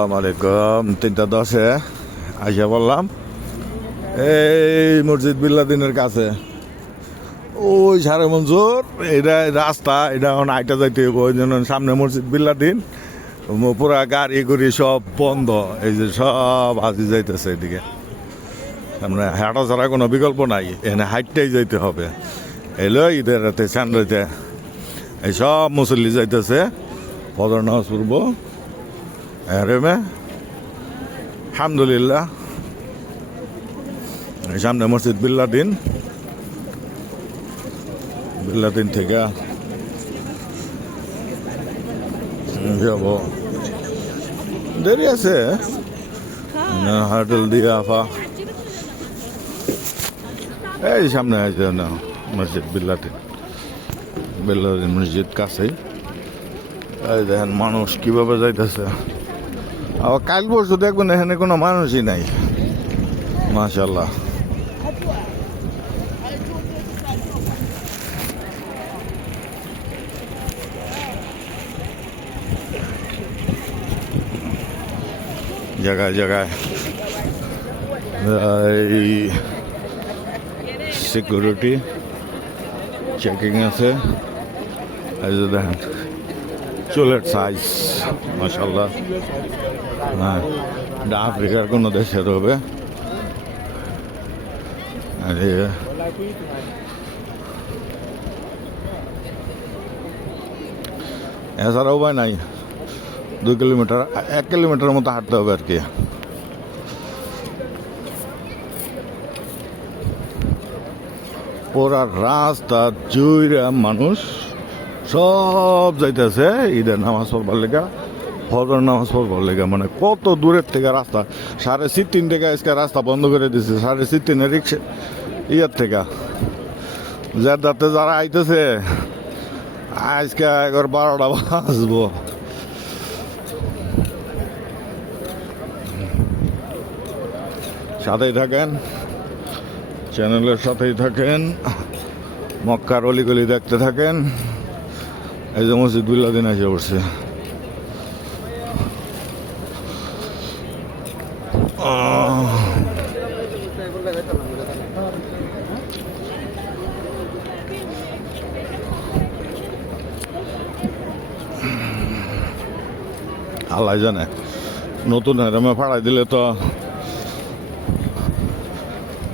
আসসালামাইকুম 3:10 আইসা বললাম এই মসজিদ বিল্লাদিনের কাছে ওই সারে মঞ্জুর এটা রাস্তা এটা এখন আইটা যাইতে হবে ওই জন্য সামনে মসজিদ বিল্লাদিন পুরা গাড়ি গুড়ি সব বন্ধ এই যে সব হাজি যাইতেছে এদিকে সামনে হাঁটা ছাড়া কোনো বিকল্প নাই এখানে হাইটটাই যাইতে হবে এলো ঈদের রাতে চান্দ্রতে এই সব মুসল্লি যাইতেছে ফজর নামাজ পড়ব রেমে আলহামদুলিল্লাহ সামনে মসজিদ বিল্লাদিন থেকে যাব দেরি আছে হাটেল দিয়ে আফা এই সামনে আছে না মসজিদ বিল্লাদিন মসজিদ কাছেই এই দেখেন মানুষ কিভাবে যাইতেছে আবার কাল পরশু দেখবেন এখানে কোনো মানুষই নাই মাশাআল্লাহ জায়গায় জায়গায় এই সিকিউরিটি চেকিং আছে এই যে দেখেন চুলের সাইজ মাশাআল্লাহ হ্যাঁ এটা আফ্রিকার কোনো দেশের হবে এছাড়া উপায় নাই 2 কিলোমিটার 1 কিলোমিটারের মতো হাঁটতে হবে আর কি পুরা রাস্তা জুইরা মানুষ সব যাইতেছে ঈদের নামাজ পড়বার লেগা ফজর নামাজ পড়বার লেগা মানে কত দূরের থেকে রাস্তা 3:30 থেকে আজকে রাস্তা বন্ধ করে দিছে 3:30 রিক্সা ইয়ার থেকে যাতে যারা আইতেছে আজকে 11-12টা বাজবো সাথেই থাকেন চ্যানেলের সাথেই থাকেন মক্কার অলিগলি দেখতে থাকেন এই যে মসজিদ বিল্লাদিন এসে পড়ছে আল্লাহ জানে নতুন হেরামে ফাড়াই দিলে তো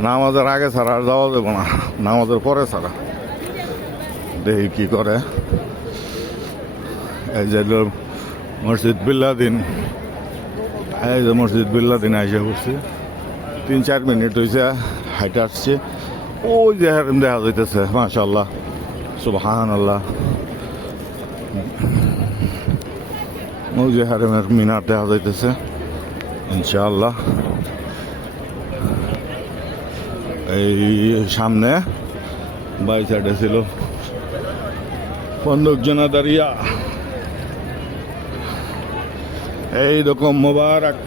নামাজের আগে ছাড়া আর যাওয়া যাবে না নামাজের পরে ছাড়া দেখি কি করে এই যে মসজিদ বিল্লাদিন এসে পড়ছি 3-4 মিনিট হয়েছে হাইটে আসছে ওই যে হেরেম দেখা যাইতেছে মাশাআল্লাহ সুবহানাল্লাহ ওই যে হারেমের মিনার দেখা যাইতেছে ইনশাআল্লাহ এই সামনে বাই সাইডে ছিল বন্দুক জনা দাঁড়িয়া এইরকম মোবারক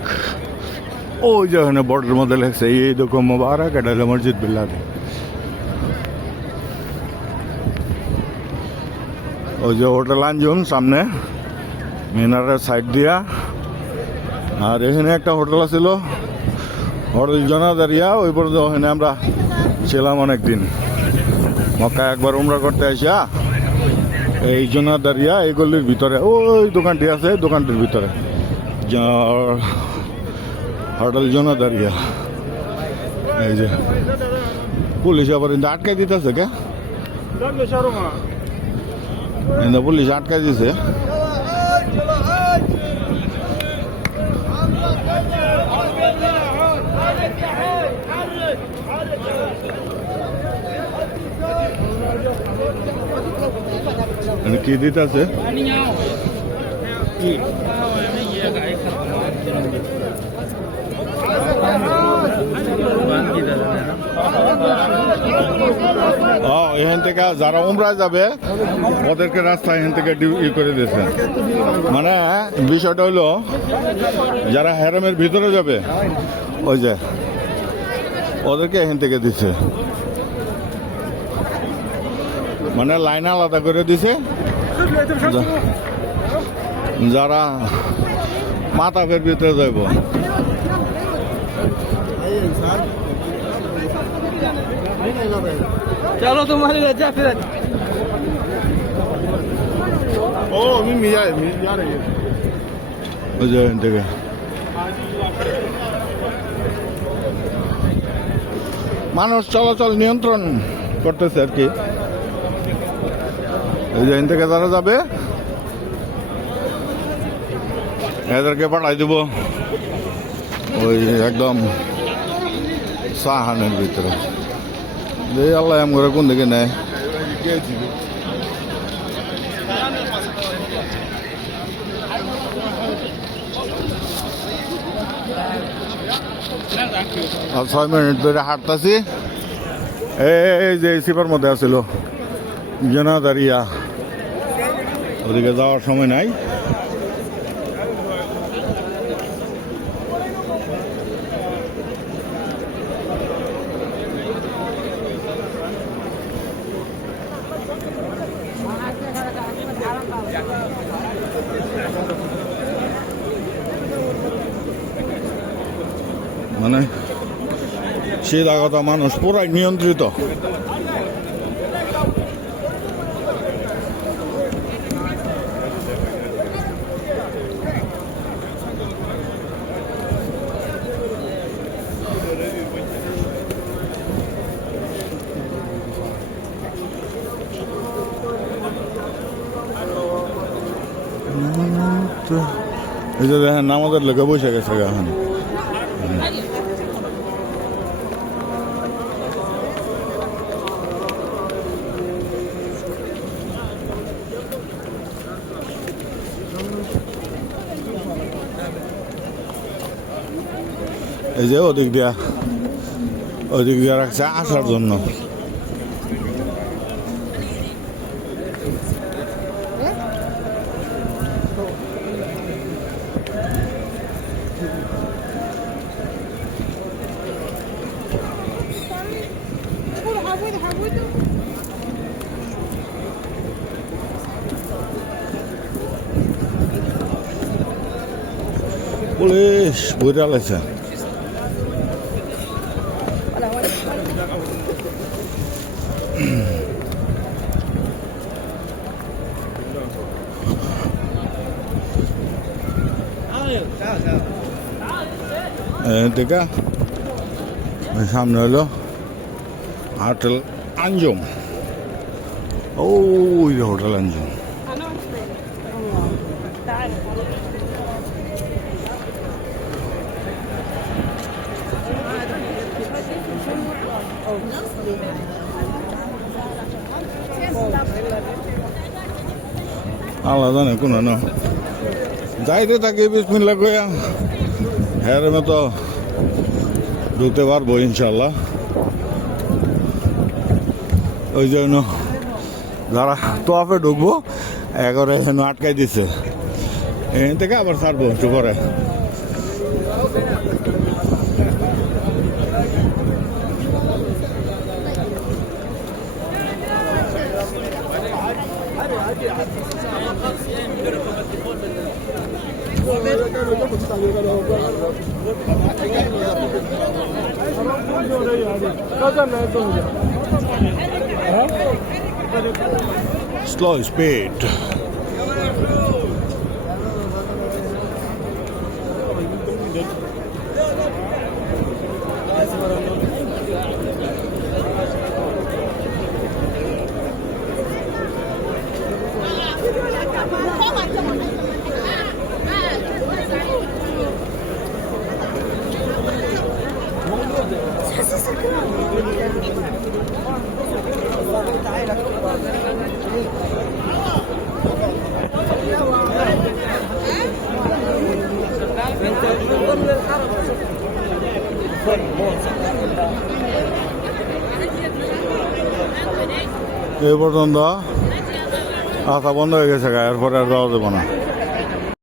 ওই যে ওখানে বর্ডার মধ্যে লেগেছে এইরকম মোবারক এটা হলো মসজিদ বিল্লাদিন ওই যে হোটেল আঞ্জুম সামনে মিনারের সাইড দিয়া আর এখানে একটা হোটেল ছিল হোটেল জনা দাঁড়িয়া ওই পর্যন্ত ওখানে আমরা ছিলাম অনেকদিন মক্কা একবার উমরা করতে আসা এই জনা দাঁড়িয়া এই গলির ভিতরে ওই দোকানটি আছে দোকানটির ভিতরে হোটেল জনা দাঁড়িয়া এই যে পুলিশ আবার আটকাই দিতেছে কে পুলিশ আটকাই দিছে কি দিতেছে এখান থেকে যারা উমরা যাবে ওদেরকে রাস্তা এখান থেকে করে দিয়েছে মানে বিষয়টা হলো যারা হেরামের ভিতরে যাবে ওই যে ওদেরকে এখান থেকে দিচ্ছে মানে লাইন আলাদা করে দিছে যারা মাতাফের ভিতরে যাইব। चलो तुम्हारी रजा फिर ओ अभी मिया रही है ওই যে এখান থেকে মানুষ চলাচল নিয়ন্ত্রণ করতেছে আর কি। এই যে এখান থেকে তারা যাবে, এদেরকে পাঠাই দেব ওই একদম সাহানের ভিতরে। এই আল্লাহ এম করে কোন দিকে নেয়। আর 6 মিনিট ধরে হাঁটতেছি। এই যে সিপার মধ্যে আছিল জনাদারিয়া, ওদিকে যাওয়ার সময় নাই। মানে সিধা কথা, মানুষ পুরাই নিয়ন্ত্রিত। এই যে দেখেন আমাদের লোকে বসে গেছে এখন। এই যে ওদিক দিয়া রাখছে আসার জন্য। পুলিশ বইটা লাগছে। দেখা সামনে হলো হোটেল আঞ্জুম। ওই যে হোটেল আঞ্জুম। আল্লাহ জানে কোন না যাইতে থাকি বিসমিল্লাহ কইয়া হ্যাঁ মতো ঢুকতে পারবো ইনশাল্লাহ। ওই জন্য যারা তোয়াফে ঢুকবো এগারো এখানে আটকাই দিচ্ছে, এখান থেকে আবার ছাড়বো একটু পরে। Slow speed. এই পর্যন্ত আশা বন্ধ হয়ে গেছে, এরপরে আর যাওয়া যাবে না।